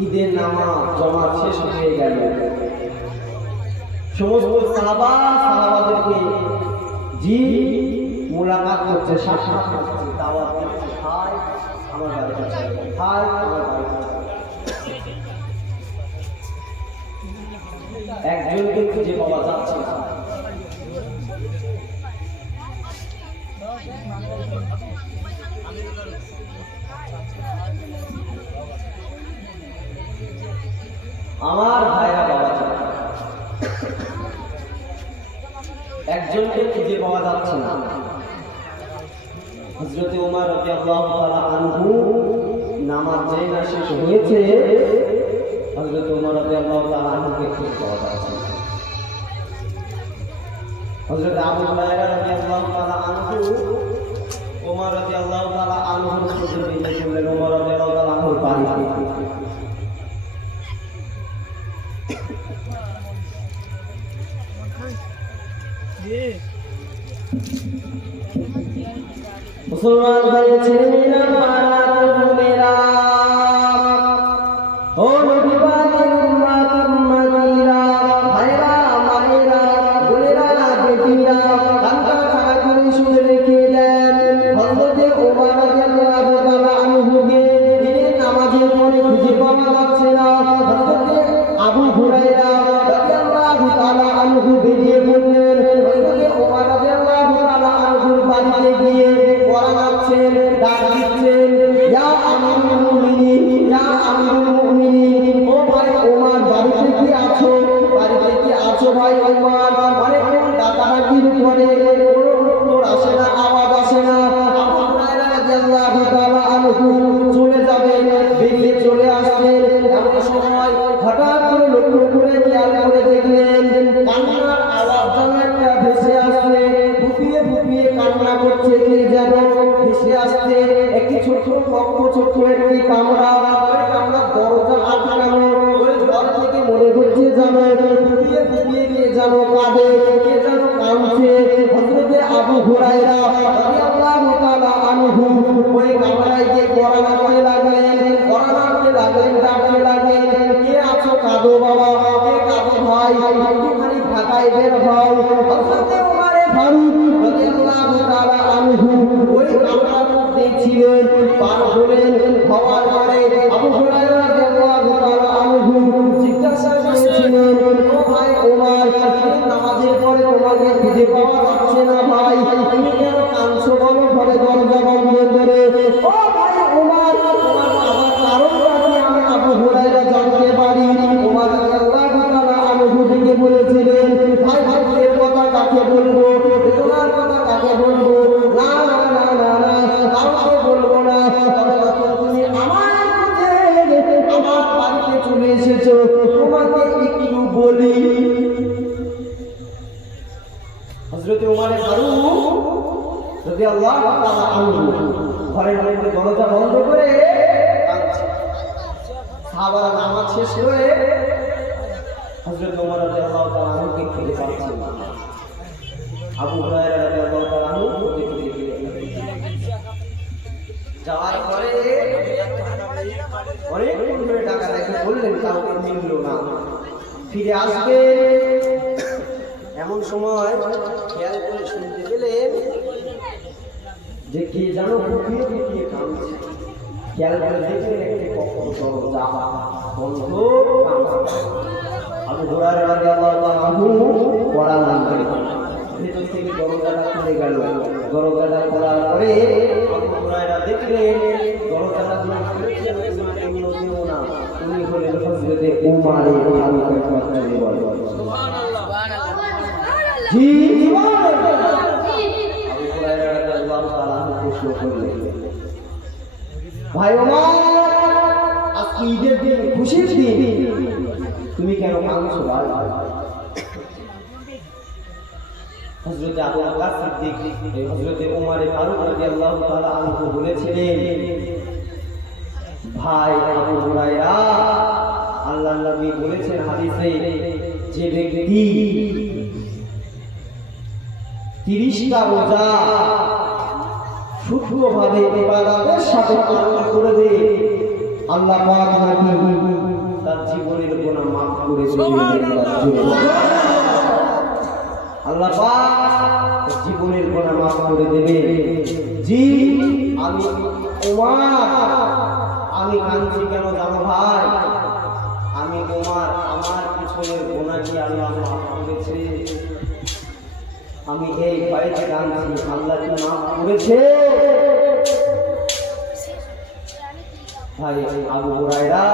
ঈদের নামাজ জমা শেষ হয়ে গেল। সমস্ত সাহাবাদেরকে জি মোলাকাত করছে, সাক্ষাৎ করছে, দাওয়াত দিচ্ছে, ভাই আমার বাড়িতে চলো, ভাই আমার বাড়িতে চলো। একজনকে খুঁজে পাওয়া যাচ্ছে না। আমার ভাইরা বাবা একজনকে খুঁজে পাওয়া যাচ্ছে না। হযরত ওমর রাদিয়াল্লাহু তাআলা আনহু নামাজ যেই না শেষ হয়েছে, হযরত ওমর রাদিয়াল্লাহু তাআলা আনহুকে খুঁজে পাওয়া যাচ্ছে না। হযরত আবু হুরায়রা রাদিয়াল্লাহু তাআলা আনহু ওমর রাদিয়াল্লাহু তাআলা আনহুর খোঁজে বের করলেন। ওমর রাদিয়াল্লাহু তাআলা আনহুর বাড়িতে মুসলমান ভাইয়ের ছেলেমেয়েরা, পাড়া তরুণেরা, ও নবী পাকের উম্মত-উম্মতীরা, ভাইরা, মায়েরা, বোনেরা, বেটিরা, কানটা খাড়া করে শুনে রেখে দেন। হযরত ওমর রাদিয়াল্লাহু তাআলা আনহুকে ঈদের নামাজের পরে খুঁজে পাওয়া যাচ্ছে না। হযরত আবু হুরায়রা রাদিয়াল্লাহু তাআলা আনহু বেরিয়ে পড়লেন। হযরত ওমর রাদিয়াল্লাহু তাআলা আনহুর বাড়িতে গিয়ে ডাক দিচ্ছেন, ইয়া আমিরুল মুমিনিন, ইয়া আমিরুল মুমিনিন, ও ভাই ওমর বাড়িতে কি আছো? বাড়িতে কি আছো ভাই ওমর? মানে কোন ডাকাডাকির পরে কোনো উত্তর আসে না, আওয়াজ আসে না। আবু হুরায়রা রাদিয়াল্লাহু তাআলা আনহু চলে যাবেন, বেরিয়ে চলে আসছেন। এমন সময় হঠাৎ করে লক্ষ্য করে খেয়াল করে দেখলেন কান্নার আওয়াজ যেন একটা ভেসে আসছে। ফুপিয়ে ফুপিয়ে কান্না করছে কে যেন ভেসে আসছে। একটি ছোট কক্ষ, ছোট্ট একটি কামরা, ওই কামরার দরজা আটকানো। ওই ঘর থেকে মনে হচ্ছে যেন ফুপিয়ে ফুপিয়ে কে যেন কাঁদে, কে যেন কাঁদছে। হযরত আবু হুরায়রা রাদিয়াল্লাহু তাআলা আনহু ওই কামরায় গিয়ে কড়া নাড়তে লাগলেন, ডাকতে লাগলেন, কে আছো? কাঁদো বাবা, কে কাঁদো ভাই, একটুখানি ঢাকায় বের হও। হযরত ওমর ফারুক রাদিয়াল্লাহু তাআলা আনহু ওই কামরার মধ্যে ছিলেন। পার হলেন, হওয়ার পরে আবু হুরায়রা রাদিয়াল্লাহু তাআলা আনহু জিজ্ঞাসা করেছিলেন, ও ভাই ওমর, নামাজের পরে তোমাকে খুঁজে পাওয়া যাচ্ছে না ভাই, তুমি কেন কাঁদছো বলো? ঘরে দরজা বন্ধ করে। ও ভাই ওমর, তোমার কাঁদার কারণটা কি আমি আবু হুরায়রা জানতে পারি? ওমর রাদিয়াল্লাহু তাআলা আনহু থেকে বলেছিলেন, ভাই ভাইয়ের কথা কাকে বলবো, বেদনার কথা কাকে বলবো? না না না না না, কাউকে বলবো না। তবে যখন তুমি আমার খোঁজে আমার বাড়িতে চলে এসেছো, তোমাকে একটু বলি। হযরত ওমর ফারুক রাদিয়াল্লাহু তাআলা আনহু ঘরের মধ্যে দরজা বন্ধ করে কাঁদছে। সাহাবারা নামাজ শেষ করে হযরত ওমর রাদিয়াল্লাহু তাআলা আনহুকে খুঁজে পাচ্ছেন না। আবু হুরায়রা রাদিয়াল্লাহু তাআলা আনহু খুঁজে যাওয়ার পরে অনেকক্ষণ ধরে টাকা দেখে বললেন, কাউকে মিলল না। ফিরে আসবে এমন সময় খেয়াল করে শুনতে পেলেন যে কে যেন ফুপিয়ে ফুপিয়ে কাঁদছে। খেয়াল করে দেখলেন একটি কক্ষ দরজা বন্ধ। আবু হুরায়রা রাদিয়াল্লাহু তাআলা আনহু পড়া লাগলেন, ভেতর থেকে দরজাটা খুলে গেল। দরজাটা খোলার পরে আবু হুরায়রা দেখলেন দরজাটা খুলেছে, অন্য কেউ না, উনি হলেন হযরত ওমর ফারুক রাদিয়াল্লাহু জি ভাই ওমর, আজকে ঈদের দিন, খুশির দিন, তুমি কেন কাঁদছো ভাই? হযরত আবু বকর সিদ্দিক হযরত ওমর ফারুক রাদিয়াল্লাহু তাআলা আনহু বলেছিলেন, ভাই আবু হুরায়রা, আল্লাহর নবী বলেছেন হাদিসে, যে ব্যক্তি 30টা রোজা শুদ্ধভাবে ইবাদতের সাথে পালন করবে, আল্লাহ পাক নাকি জীবনের গুনাহ মাফ করে আল্লাহ পাক জীবনের গুনাহ মাফ করে দেবে। জি আমি ওমর, আমি কাঁদছি কেন জানো ভাই? আমি ওমর, আমার পিছনের গুনাহ কি আল্লাহ মাফ করেছে? আমি এই ভয়েতে কাঁদছি, আল্লাহ কি মাফ করেছে? ভাই আবু হুরায়রা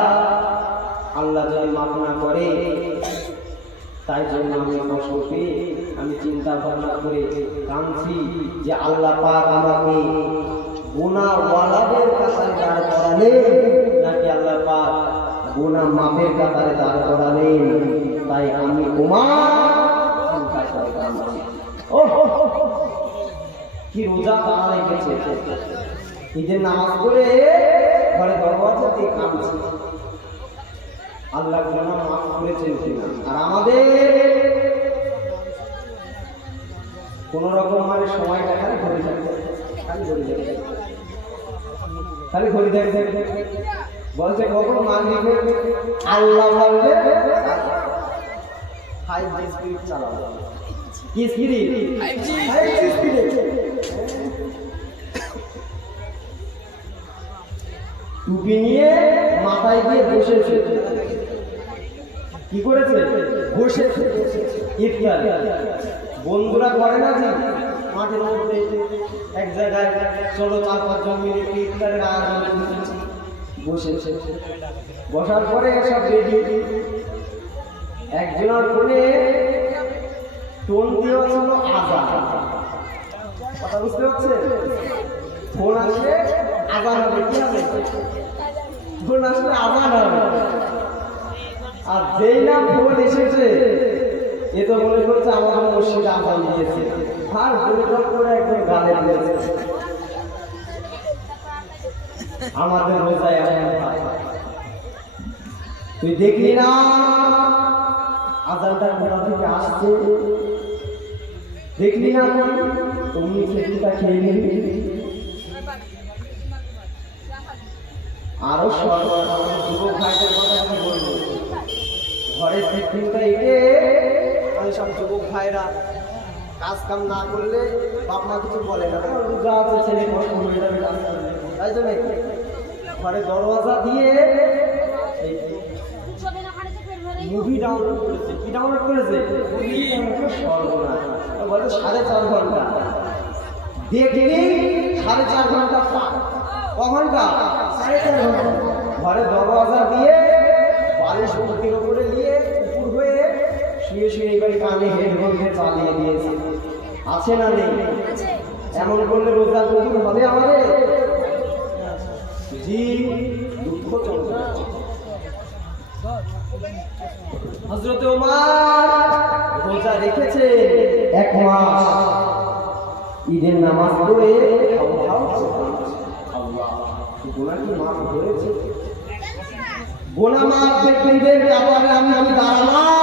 আল্লাহ যদি মাফ না করে, তাই জন্য আমি কষ্ট পেয়ে আমি চিন্তা ভাবনা করে কাঁদছি যে আল্লাহ পাক আমাকে গুনাহওয়ালাদের কাতারে দাঁড় করালেন নাকি আল্লাহ পাক গুনাহ মাফের কাতারে দাঁড় করালেন। তাই আমি চিন্তা করে কাঁদছি। ও কি রোজা তারা রেখেছে, ঈদের নামাজ পড়ে ঘরে দরওয়াজা দিয়ে কাঁদছি আল্লাহ গুনাহ মাফ করেছেন কিনা। আর আমাদের কোন রকম মানে সময়টা খালি ঘড়ি থাকে, খালি ঘড়ি থাকে বলছে কখন মাগরিবে আল্লাহ বলবে হাই স্পিড চালাবো। কি স্পিড? হাই স্পিডে টুপি নিয়ে মাথায় দিয়ে বসেছে। কি করেছে? বসেছে ইফতার। বন্ধুরা করে না যে মাঠের মধ্যে এক জায়গায় চলো 4-5 জন মিলে ইফতারের আয়োজন করেছে, বসেছে। বসার পরে সব রেডি। একজনের ফোনে টোন দেওয়া ছিল আজান। কথা বুঝতে পারছে? ফোন আসলে আজান হবে, কি হবে? ফোন আসলে আজান হবে। আর যেই না ফোন এসেছে এ তো মনে করছে আমাদের মসজিদে আজান দিয়েছে, আর দুটো করে একদম গালে দিয়েছে। আমাদের রোজায় এমন হয়, তুই দেখলি না আজানটা কোথা থেকে আসছে? দেখলি না তুমি খেতে খেয়ে নিবি। আরো যুবক ভাইদের কথা কি বলবো, ঘরের টিফিনটা এঁটে মানে সব যুবক ভাইরা কাজ কাম না করলে বাপ মা কিছু বলে না, রোজা আছে ছেলে কষ্ট হয়ে যাবে কাজ করলে, তাই জন্য ঘরে দরওয়াজা দিয়ে মুভি ডাউনলোড করেছে। কি ডাউনলোড করেছে? বলে 4.5 ঘন্টা দেখলি, 4.5 ঘন্টা পার। ক ঘন্টা? 4.5 ঘন্টা। ঘরে দরওয়াজা দিয়ে বালিশ মুক্তির উপরে নিয়ে উপর হয়ে শুয়ে শুয়ে এবার কানে হেডফোন দিয়ে চালিয়ে দিয়েছে। আছে না নেই? এমন করলে রোজা কবুল হবে আমাদের? জি দুঃখ চলবে। হযরত ওমর রোজা রেখেছে 1 মাস, ঈদের নামাজ পড়ে আল্লাহ গুনাহ কি মাফ করেছে? গুনাহ মাফ ব্যক্তিদের ব্যাপারে আমি দাঁড়ালাম।